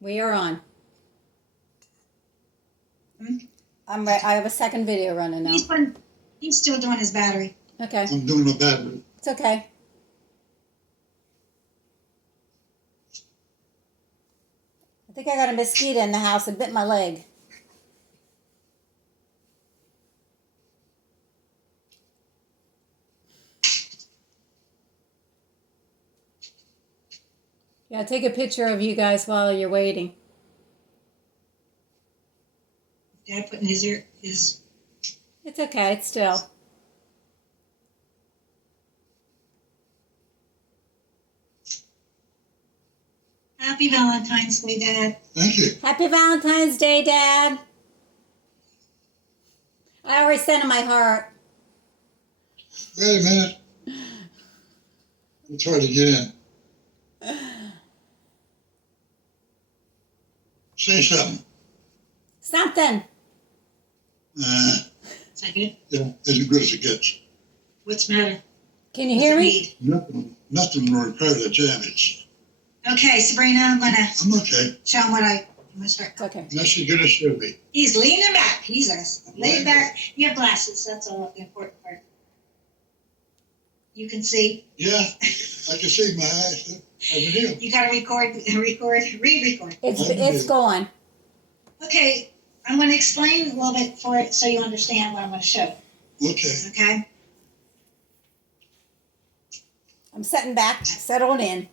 We are on. Hmm? I have a second video running now. He's still doing his battery. Okay. I'm doing a battery. It's okay. I think I got a mosquito in the house. It bit my leg. Yeah, take a picture of you guys while you're waiting. Dad putting his ear, his. It's okay. It's still. Happy Valentine's Day, Dad. Thank you. Happy Valentine's Day, Dad. I already sent him my heart. Wait a minute. I'll try to get in. Say something. Something. Is that good? Yeah, as good as it gets. What's the matter? Can you What's hear it me? need? Nothing will repair the damage. Okay, Sabrina, I'm gonna I'm okay. show him what I'm gonna start. It's okay. That's as good as should be. He's leaning back. He's a laid back. You have glasses. That's all the important part. You can see. Yeah, I can see my eyes. I can hear. You gotta re-record. It's going. Okay, I'm gonna explain a little bit for it so you understand what I'm gonna show. Okay. Okay? I'm sitting back, settled in.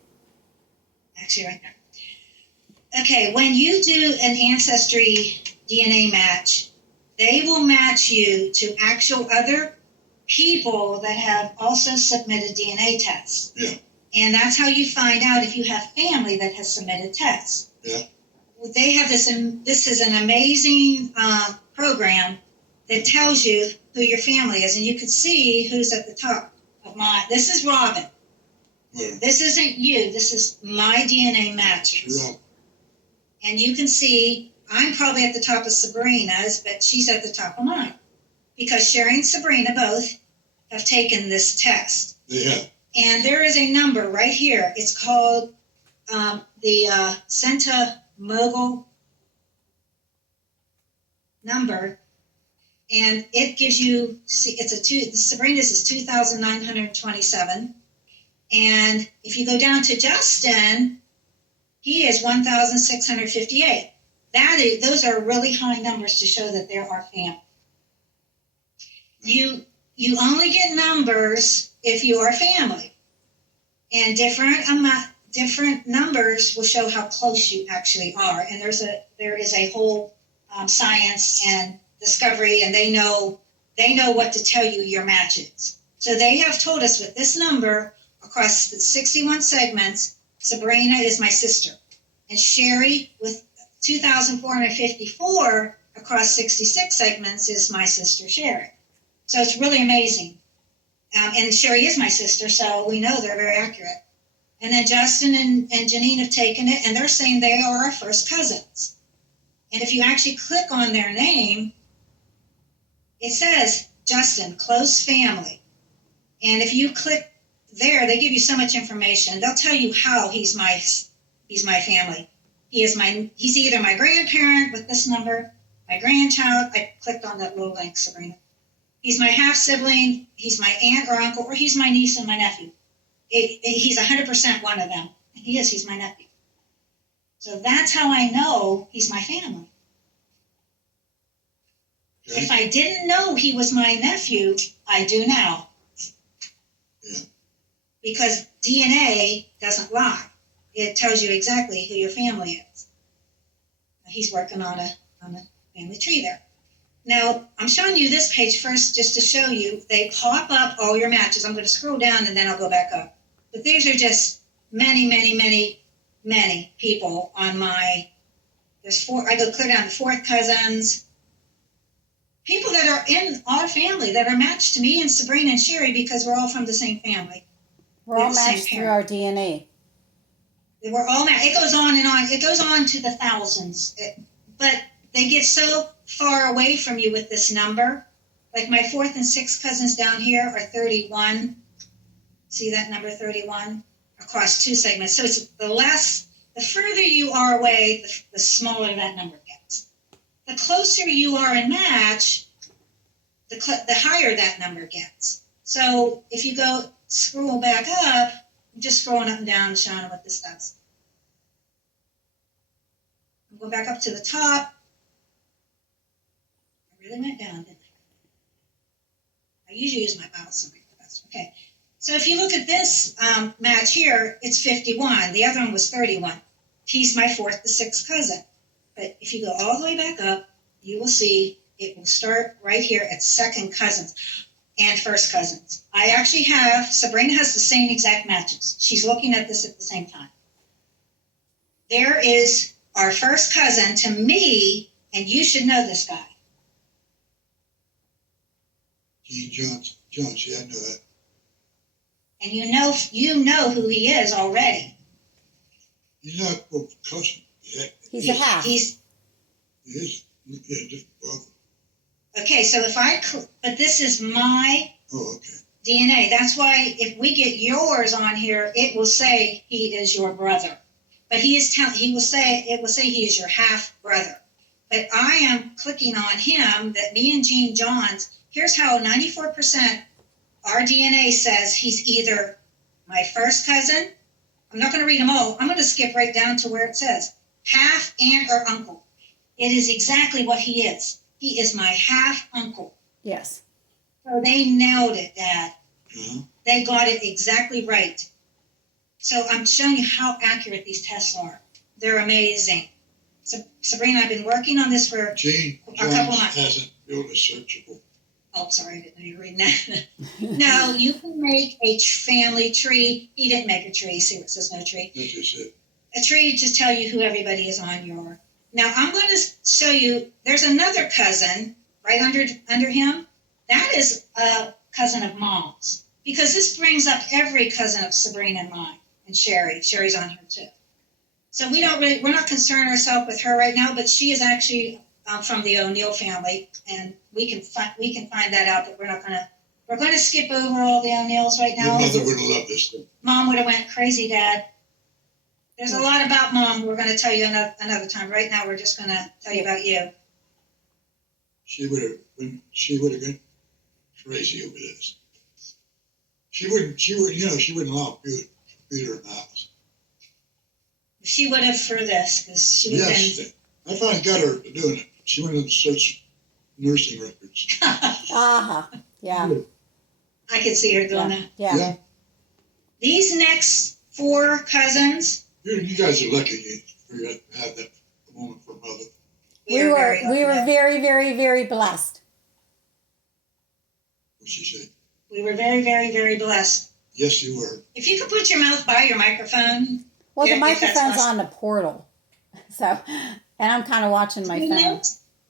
Actually, right there. Okay, when you do an Ancestry DNA match, they will match you to actual other people that have also submitted DNA tests. Yeah. And that's how you find out if you have family that has submitted tests. Yeah. They have this is an amazing program that tells you who your family is, and you can see who's at the top of mine. This is Robin. Well, This isn't you. This is my DNA matches. sure. And you can see I'm probably at the top of Sabrina's, but she's at the top of mine. Because Sherry and Sabrina both have taken this test. They have. And there is a number right here. It's called the Centimogul number. And it gives you, Sabrina's is 2,927. And if you go down to Justin, he is 1,658. Those are really high numbers to show that there are family. You only get numbers if you are family, and different numbers will show how close you actually are. And there is a whole science and discovery, and they know what to tell you your match is. So they have told us with this number across the 61 segments, Sabrina is my sister, and Sherry with 2,454 across 66 segments is my sister Sherry. So it's really amazing. And Sherry is my sister, so we know they're very accurate. And then Justin and Janine have taken it, and they're saying they are our first cousins. And if you actually click on their name, it says Justin, close family. And if you click there, they give you so much information. They'll tell you how he's my family. He's either my grandparent with this number, my grandchild. I clicked on that little link, Sabrina. He's my half sibling. He's my aunt or uncle, or he's my niece and my nephew. He's 100% one of them. He is. He's my nephew. So that's how I know he's my family. Okay. If I didn't know he was my nephew, I do now. Yeah. Because DNA doesn't lie. It tells you exactly who your family is. He's working on a family tree there. Now, I'm showing you this page first just to show you. They pop up all your matches. I'm going to scroll down and then I'll go back up. But these are just many, many, many, many people on there's four, I go clear down to fourth cousins. People that are in our family that are matched to me and Sabrina and Sherry because we're all from the same family. We're all matched through our DNA. We're all matched. It goes on and on. It goes on to the thousands. But they get so far away from you with this number. Like my fourth and sixth cousins down here are 31. See that number 31? Across two segments. So it's the further you are away, the smaller that number gets. The closer you are in match, the higher that number gets. So if you go scroll back up, I'm just scrolling up and down, showing what this does. Go back up to the top. I really went down, didn't I? I usually use my mouse. Okay. So if you look at this match here, it's 51. The other one was 31. He's my fourth to sixth cousin. But if you go all the way back up, you will see it will start right here at second cousins and first cousins. I actually have, Sabrina has the same exact matches. She's looking at this at the same time. There is our first cousin to me, and you should know this guy. Gene Jones, yeah, I know that. And you know who he is already. He's not a cousin. Yeah, He's a half. he is. Yeah, just brother. Okay, so but this is my Oh, okay. DNA. That's why if we get yours on here, it will say he is your brother. But it will say he is your half brother. But I am clicking on him that me and Gene Johns, here's how 94% our DNA says he's either my first cousin. I'm not going to read them all. I'm going to skip right down to where it says half aunt or uncle. It is exactly what he is. He is my half uncle. Yes. So they nailed it, Dad. Uh-huh. They got it exactly right. So I'm showing you how accurate these tests are. They're amazing. So, Sabrina, I've been working on this for Gene a couple Jones months. hasn't built a searchable. Oh, sorry, I didn't know you were reading that. No, you can make a family tree. He didn't make a tree. See what it says, no tree. That's just it. A tree to tell you who everybody is on your. Now I'm going to show you. There's another cousin right under him. That is a cousin of Mom's, because this brings up every cousin of Sabrina and mine and Sherry. Sherry's on here too. So we're not concerned ourselves with her right now, but she is actually from the O'Neill family, and we can find that out. But we're going to skip over all the O'Neills right now. Your mother would have loved this thing. Mom would have went crazy, Dad. There's a lot about Mom we're going to tell you another time. Right now, we're just going to tell you about you. She would have gone crazy over this. She wouldn't allow Peter in the house. She would have for this, because she would have Yes, I finally got her to doing it. She went and searched nursing records. Uh-huh. Yeah. I could see her doing that. Yeah. These next four cousins. You guys are lucky you had that moment for mother. We were lucky. very, very, very blessed. What'd she say? We were very, very, very blessed. Yes, you were. If you could put your mouth by your microphone. Well, the if that's microphone's possible. on the portal. So, and I'm kind of watching my phone.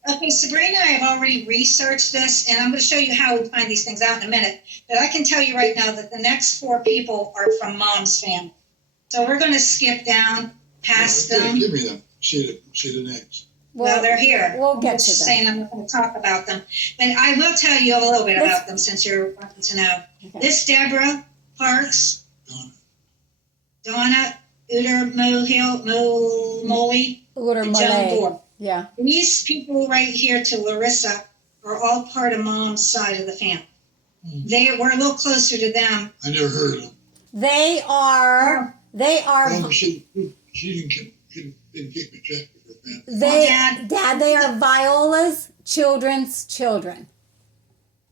Okay, Sabrina and I have already researched this, and I'm going to show you how we find these things out in a minute. But I can tell you right now that the next four people are from Mom's family. So we're going to skip down past them. Give me them. See the names. Well, they're here. We'll I'm get just to them. saying I'm not going to talk about them. But I will tell you a little bit about them since you're wanting to know. Okay. This Deborah Parks, Donna. Donna Moley, Uter and Joan Malay. Gore. Yeah. These people right here to Larissa are all part of Mom's side of the family. We're a little closer to them. I never heard of them. They are. Well, she didn't keep me track of her family. Dad, they are Viola's children's children.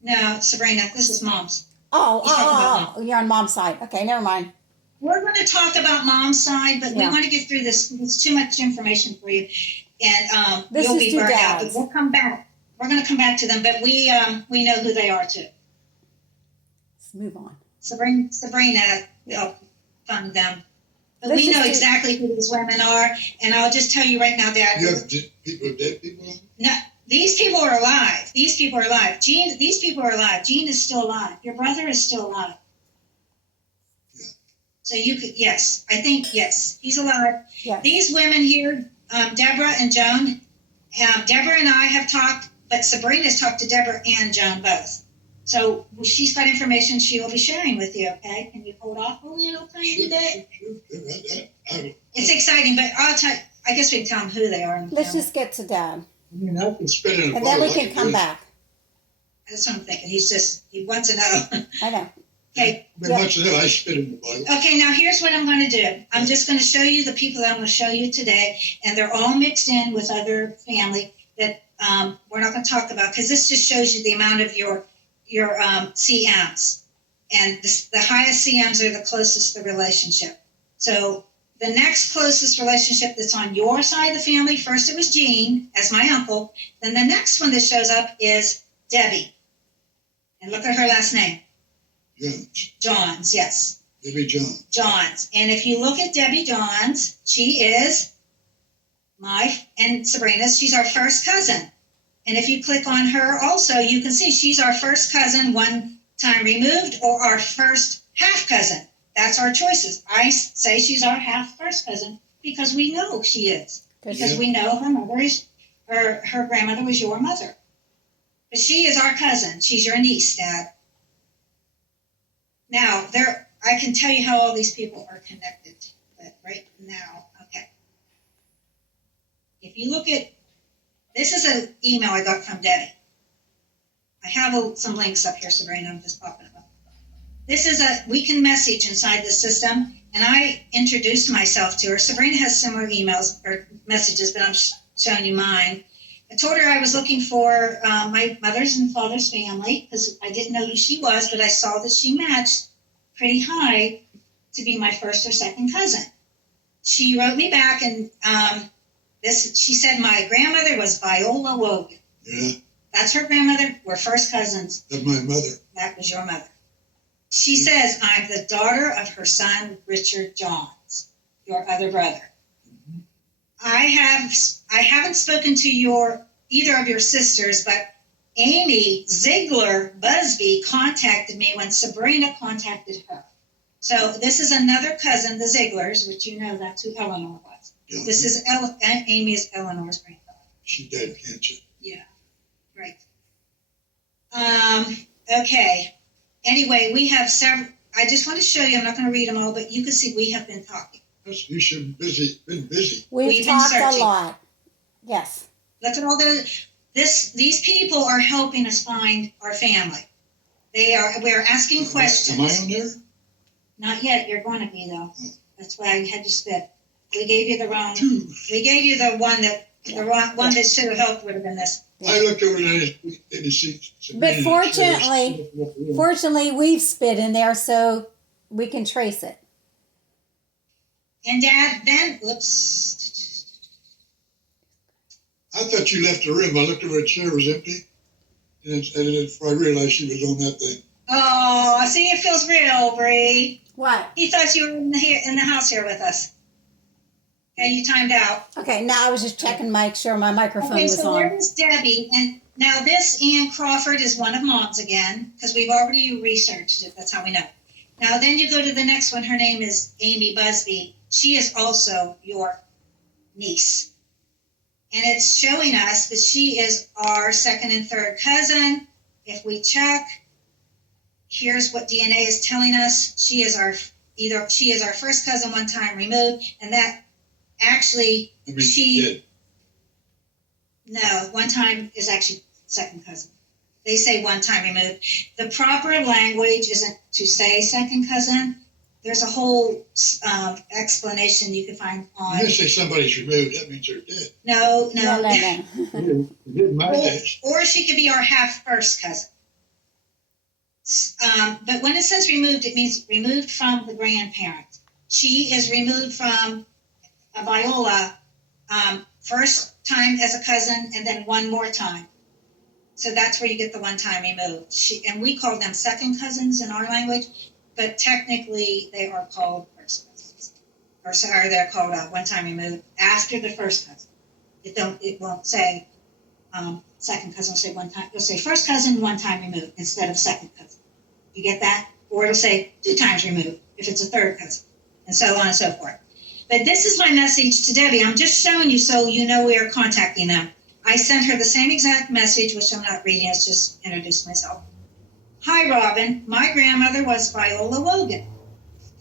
No, Sabrina, this is Mom's. Oh, you're on Mom's side. Okay, never mind. We're going to talk about Mom's side, but we Yeah. want to get through this. It's too much information for you, and This you'll is be two burnt out. But dads. we'll come back. We're going to come back to them, but we know who they are too. Let's move on. Sabrina helped fund them. But This we is know two- exactly who these women are, and I'll just tell you right now, Dad. You have dead people on? No, these people are alive. These people are alive. Gene, these people are alive. Gene is still alive. Your brother is still alive. Yeah. So you could, yes, I think, yes, he's alive. Yes. These women here, Deborah and Joan, Deborah and I have talked, but Sabrina's talked to Deborah and Joan both. So she's got information she will be sharing with you, okay? Can you hold off a little tiny bit? It's exciting, but I guess we can tell them who they are. in the Let's family. just get to Dad, I can spit in a and then bottle. we can come back. That's what I'm thinking. He wants to know. I know. Okay. Very much of that, I spit in the bottle. Okay, now here's what I'm going to do. I'm just going to show you the people that I'm going to show you today, and they're all mixed in with other family that we're not going to talk about, because this just shows you the amount of your CMs. And the highest CMs are the closest to the relationship. So the next closest relationship that's on your side of the family, first it was Jean, as my uncle. Then the next one that shows up is Debbie. And look at her last name. Jones. Johns, yes. Debbie John. Johns. And if you look at Debbie Johns, she is and Sabrina's, she's our first cousin. And if you click on her also, you can see she's our first cousin one time removed, or our first half cousin. That's our choices. I say she's our half first cousin because we know she is. Because we know her mother is, or her grandmother was your mother. But she is our cousin. She's your niece, Dad. Now, I can tell you how all these people are connected, but right now, okay. If you look at, this is an email I got from Debbie. I have some links up here, Sabrina, I'm just popping them up. This is we can message inside the system, and I introduced myself to her. Sabrina has similar emails or messages, but I'm showing you mine. I told her I was looking for my mother's and father's family, because I didn't know who she was, but I saw that she matched pretty high to be my first or second cousin. She wrote me back, and she said my grandmother was Viola Wogan. Yeah, That's her grandmother. We're first cousins. that's my mother. That was your mother. She says, I'm the daughter of her son, Richard Johns, your other brother. I haven't spoken to either of your sisters, but Amy Ziegler Busby contacted me when Sabrina contacted her. So this is another cousin, the Zieglers, which you know that's who Eleanor was. Yeah. This is Amy is Eleanor's granddaughter. She died of cancer. Yeah, right. Okay. Anyway, we have several. I just want to show you. I'm not going to read them all, but you can see we have been talking. You should been busy. We've been talked a searching. lot. Yes. Look at all these people are helping us find our family. We're asking questions. Am I on there? Not yet. You're going to be though. That's why I had you spit. We gave you the wrong. Two. We gave you the one that that should have helped would have been this. I looked over there and didn't see. But fortunately, we've spit in there so we can trace it. And Dad, then, whoops. I thought you left the room. I looked over, the chair was empty. And I realized she was on that thing. Oh, see, it feels real, Bree. What? He thought you were in the house here with us. Okay, you timed out. Okay, now I was just checking make sure my microphone Okay, was so on. there's Debbie, and now this Ann Crawford is one of Mom's again, because we've already researched it. That's how we know. Now then you go to the next one. Her name is Amy Busby. She is also your niece. And it's showing us that she is our second and third cousin. If we check, here's what DNA is telling us. She is our first cousin one time removed, and that actually no, one time is actually second cousin. They say one time removed. The proper language isn't to say second cousin. There's a whole explanation you can find on. When they say somebody's removed, that means they're dead. No. In my days. Or she could be our half first cousin. But when it says removed, it means removed from the grandparent. She is removed from Viola first time as a cousin, and then one more time. So that's where you get the one time removed. And we call them second cousins in our language, but technically they are called first cousins. Or sorry, they're called one time removed after the first cousin. It won't say second cousin. It'll say one time. It'll say first cousin, one time removed instead of second cousin. You get that? Or it'll say two times removed if it's a third cousin, and so on and so forth. But this is my message to Debbie. I'm just showing you so you know we are contacting them. I sent her the same exact message, which I'm not reading. It's just introduced myself. Hi, Robin. My grandmother was Viola Wogan,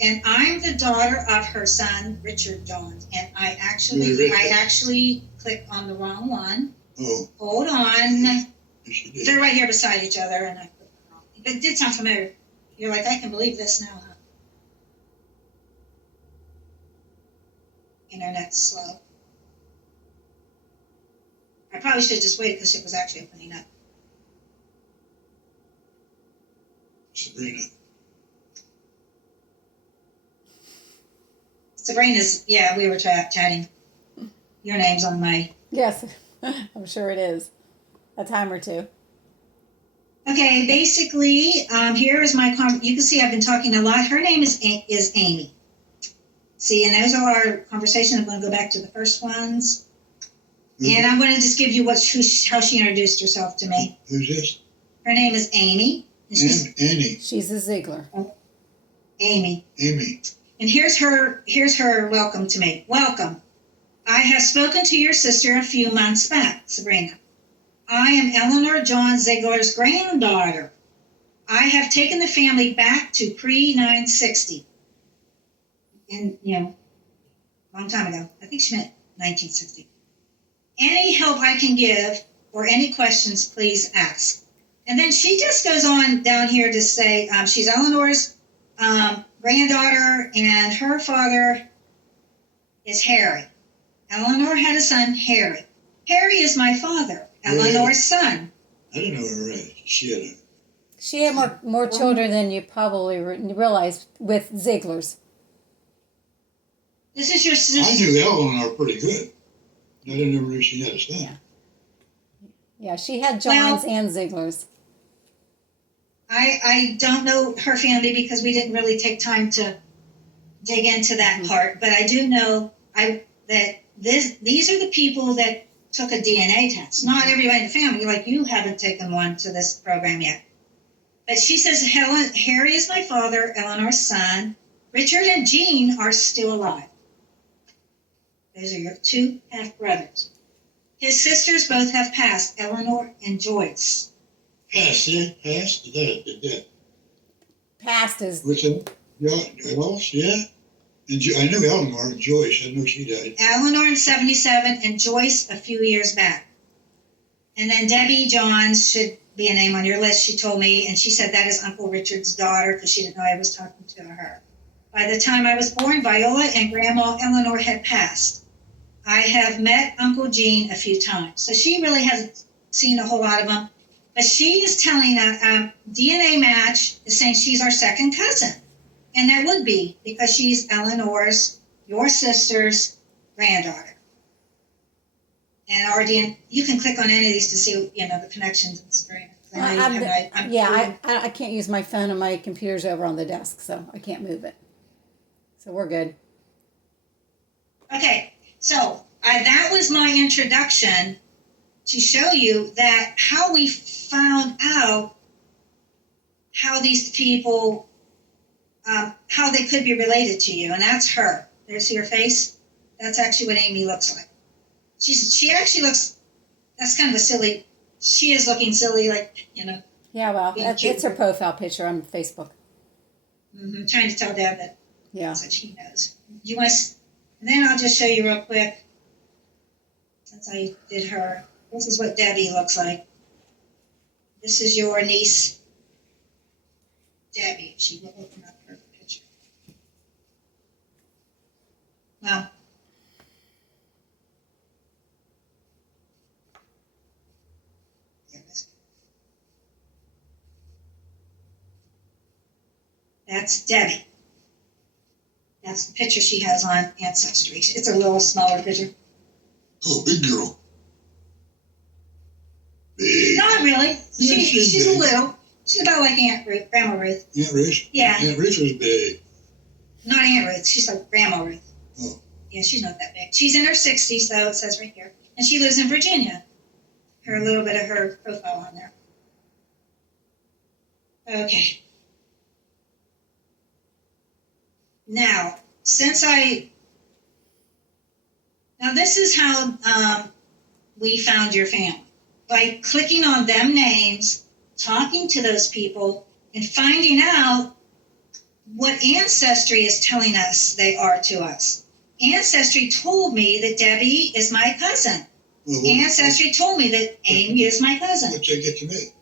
and I'm the daughter of her son, Richard Johns. And I actually clicked on the wrong one. Oh, Hold on. yes, you did. They're right here beside each other, and I clicked it wrong. But it did sound familiar. You're like, I can believe this now, huh? Internet's slow. I probably should have just waited because it was actually opening up. Sabrina. Sabrina's, yeah, we were chatting. Your name's on my. Yes, I'm sure it is. A time or two. Okay, basically, here is my. You can see I've been talking a lot. Her name is Amy. See, and those are our conversations. I'm going to go back to the first ones. And I'm going to just give you how she introduced herself to me. Who's this? Her name is Amy. Annie. She's a Ziegler. Amy. Amy. And here's her welcome to me. Welcome. I have spoken to your sister a few months back, Sabrina. I am Eleanor John Ziegler's granddaughter. I have taken the family back to pre-960. And, long time ago. I think she meant 1960. Any help I can give or any questions, please ask. And then she just goes on down here to say she's Eleanor's granddaughter, and her father is Harry. Eleanor had a son, Harry. Harry is my father, Eleanor's son. I didn't know her age. She had more children than you probably realize with Zieglers. This is your sister. I knew Eleanor pretty good. I didn't know she had a son. Yeah, she had Johns and Zieglers. I don't know her family because we didn't really take time to dig into that part, but I do know that these are the people that took a DNA test. Not everybody in the family, like you haven't taken one to this program yet. But she says, Harry is my father, Eleanor's son. Richard and Jean are still alive. Those are your two half-brothers. His sisters both have passed, Eleanor and Joyce. Passed, yeah? Passed? Did that. Passed is... What's that? Yeah? And I knew Eleanor and Joyce. I know she died. Eleanor in 77 and Joyce a few years back. And then Debbie Johns should be a name on your list, she told me, and she said that is Uncle Richard's daughter because she didn't know I was talking to her. By the time I was born, Viola and Grandma Eleanor had passed. I have met Uncle Gene a few times, so she really hasn't seen a whole lot of them. But she is telling a DNA match is saying she's our second cousin. And that would be because she's Eleanor's, your sister's granddaughter. And our DNA, you can click on any of these to see, the connections and stuff. I can't use my phone, and my computer's over on the desk, so I can't move it. So we're good. Okay, so that was my introduction to show you that how we found out how these people, how they could be related to you, and that's her. There's your face. That's actually what Amy looks like. She actually looks. That's kind of a silly. She is looking silly, like. Yeah, well, it's her profile picture on Facebook. Mm-hmm. Trying to tell Deb that. Yeah. So she knows. You want? And then I'll just show you real quick. Since I did her, this is what Debbie looks like. This is your niece, Debbie. She will open up her picture. Well. That's Debbie. That's the picture she has on Ancestry. It's a little smaller picture. Oh, big girl. Big. Not really. Yeah, She's big. a little. She's about like Aunt Ruth, Grandma Ruth. Aunt Ruth? Yeah. Aunt Ruth was big. Not Aunt Ruth. She's like Grandma Ruth. Oh. Yeah, she's not that big. She's in her 60s, though, it says right here. And she lives in Virginia. A little bit of her profile on there. Okay. Now, now this is how we found your family. By clicking on them names, talking to those people, and finding out what Ancestry is telling us they are to us. Ancestry told me that Debbie is my cousin. Well, Ancestry told me that Amy is my cousin. What's they get to me?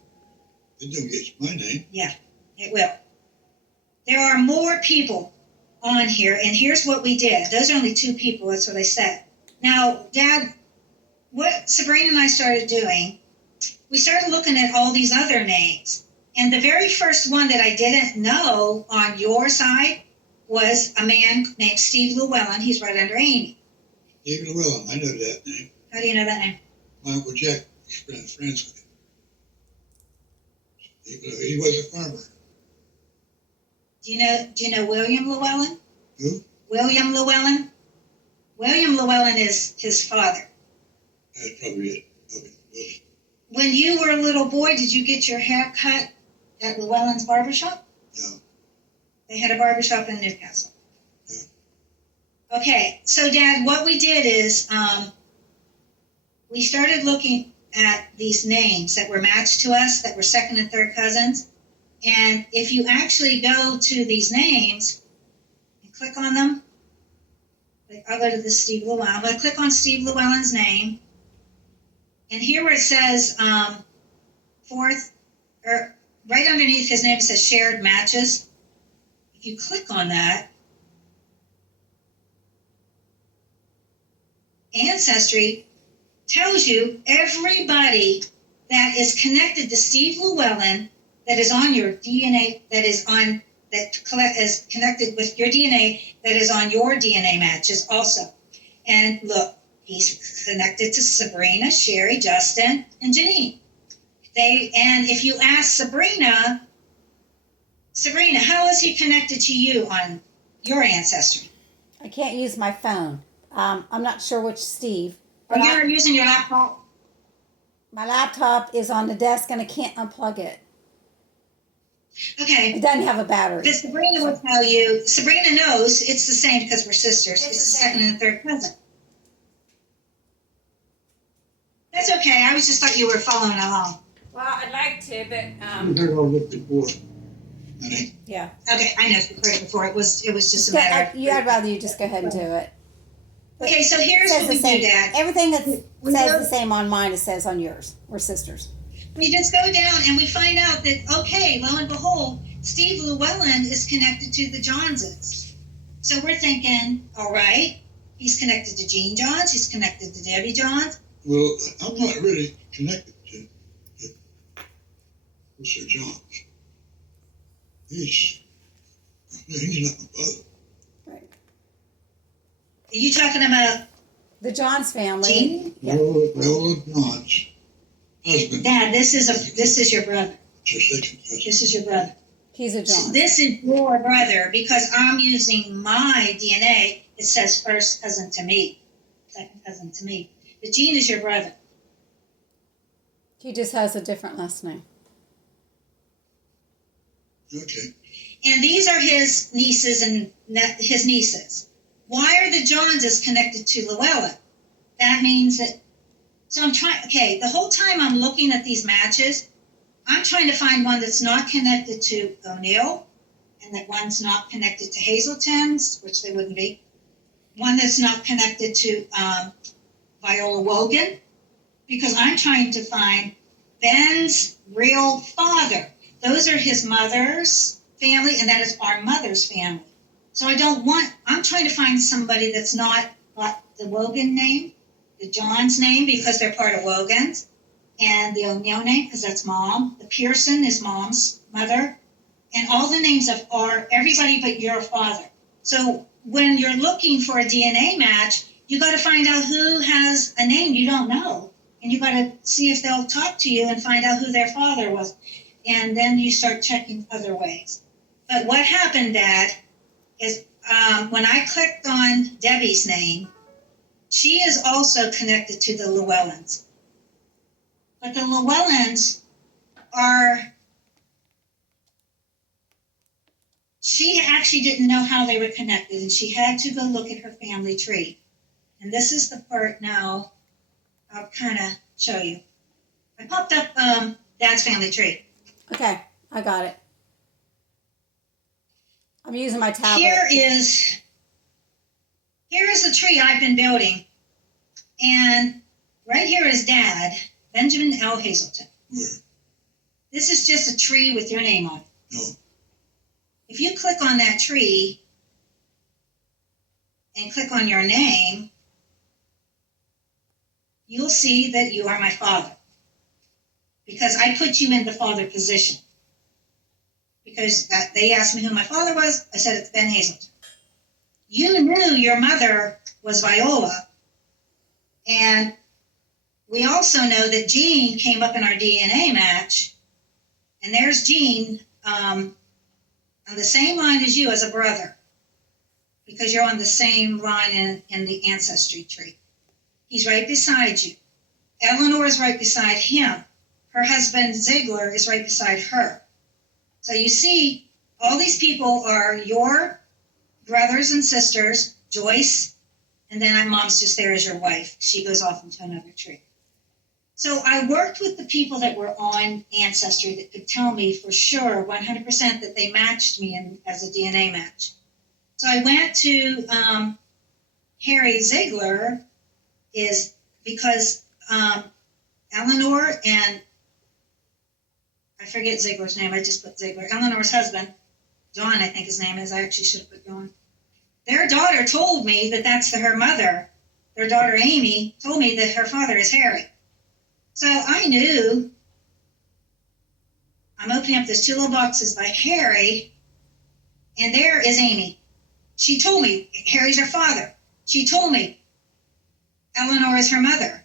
They don't get my name. Yeah, it will. There are more people on here, and here's what we did. Those are only 2 people, that's what I said. Now, Dad, what Sabrina and I started doing, we started looking at all these other names. And the very first one that I didn't know on your side was a man named Steve Llewellyn. He's right under Amy. Steve Llewellyn, I know that name. How do you know that name? My Uncle Jack was friends with him. He was a farmer. Do you know William Llewellyn? Who? William Llewellyn? William Llewellyn is his father. That's probably it. Okay. When you were a little boy, did you get your hair cut at Llewellyn's barbershop? No. They had a barbershop in Newcastle. Yeah. Okay, so Dad, what we did is we started looking at these names that were matched to us, that were second and third cousins. And if you actually go to these names and click on them, like I'll go to the Steve Llewellyn. I'm going to click on Steve Llewellyn's name. And here where it says fourth, or right underneath his name, it says shared matches. If you click on that, Ancestry tells you everybody that is connected to Steve Llewellyn that is on your DNA, that is connected with your DNA, that is on your DNA matches also. And look, he's connected to Sabrina, Sherry, Justin, and Janine. And if you ask Sabrina, how is he connected to you on your Ancestry? I can't use my phone. I'm not sure which Steve. Or you're using your laptop? My laptop is on the desk and I can't unplug it. Okay. It doesn't have a battery. But Sabrina will tell you, Sabrina knows it's the same because we're sisters. It's the second and third cousin. That's okay. I was just thought you were following along. Well, I'd like to, but You heard all this before. Honey. yeah. Okay, I know you've heard it before. It was just a matter of... I'd rather you just go ahead and do it. Okay, so here's Says what the we same. do, Dad. Everything that says the same on mine, it says on yours. We're sisters. We just go down and we find out that, okay, lo and behold, Steve Llewellyn is connected to the Johnses. So we're thinking, all right, he's connected to Jean Johns, he's connected to Debbie Johns. Well, I'm not really connected to Mr. Johns. He's not my father. Right. Are you talking about The Johns family. Jean? Yeah. Well, John's husband. Dad, this is your brother. It's your second cousin. This is your brother. He's a John. This is your brother because I'm using my DNA. It says first cousin to me, second cousin to me. But Jean is your brother. He just has a different last name. Okay. And these are his nieces and his nieces. Why are the Johnses connected to Llewellyn? That means that, so I'm trying, okay, the whole time I'm looking at these matches, I'm trying to find one that's not connected to O'Neill, and that one's not connected to Hazelton's, which they wouldn't be. One that's not connected to Viola Wogan, because I'm trying to find Ben's real father. Those are his mother's family, and that is our mother's family. So I'm trying to find somebody that's not got the Wogan name, the John's name, because they're part of Wogan's, and the O'Neill name, because that's mom. The Pearson is mom's mother. And all the names are everybody but your father. So when you're looking for a DNA match, you got to find out who has a name you don't know. And you got to see if they'll talk to you and find out who their father was. And then you start checking other ways. But what happened, Dad, is when I clicked on Debbie's name, she is also connected to the Llewellyns. But the Llewellyns she actually didn't know how they were connected, and she had to go look at her family tree. And this is the part now I'll kind of show you. I popped up Dad's family tree. Okay, I got it. I'm using my tablet. Here is a tree I've been building, and right here is Dad, Benjamin L. Hazelton. Where? This is just a tree with your name on it. No. If you click on that tree and click on your name, you'll see that you are my father. Because I put you in the father position. Because they asked me who my father was, I said it's Ben Hazelton. You knew your mother was Viola, and we also know that Gene came up in our DNA match, and there's Gene on the same line as you as a brother, because you're on the same line in the ancestry tree. He's right beside you. Eleanor is right beside him. Her husband, Ziegler, is right beside her. So you see, all these people are your brothers and sisters, Joyce, and then my mom's just there as your wife. She goes off into another tree. So I worked with the people that were on Ancestry that could tell me for sure, 100%, that they matched me as a DNA match. So I went to Harry Ziegler, is because Eleanor and, I forget Ziegler's name, I just put Ziegler, Eleanor's husband, John, I think his name is, I actually should have put John. Their daughter told me that that's her mother. Their daughter Amy told me that her father is Harry. So I knew, I'm opening up those two little boxes by Harry, and there is Amy. She told me Harry's her father. She told me Eleanor is her mother.